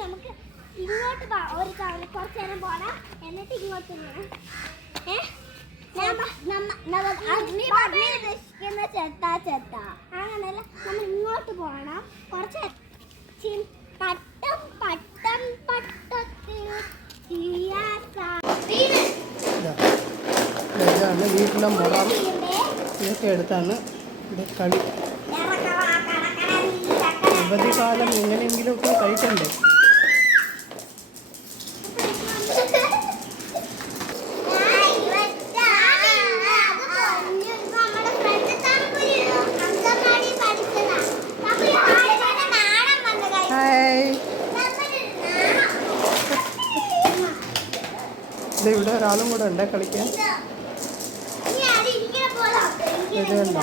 നമുക്ക് ഇങ്ങോട്ട് ഒരു തവണ കുറച്ചു നേരം പോണം എന്നിട്ട് ഇങ്ങോട്ട് അങ്ങനല്ല നമ്മൾ ഇങ്ങോട്ട് പോണം കുറച്ച് പട്ടം പട്ടം പട്ടത്തിൽ ഇതാണ് വീട്ടിലെ മുളം ഇതൊക്കെ എടുത്താണ് ഇത് കളി. അവധിക്കാലം എങ്ങനെയെങ്കിലുമൊക്കെ കഴിക്കണ്ടേ. ഇവിടെ ഒരാളും കൂടെ ഉണ്ട് കളിക്കാൻ. ഇത് കണ്ടോ.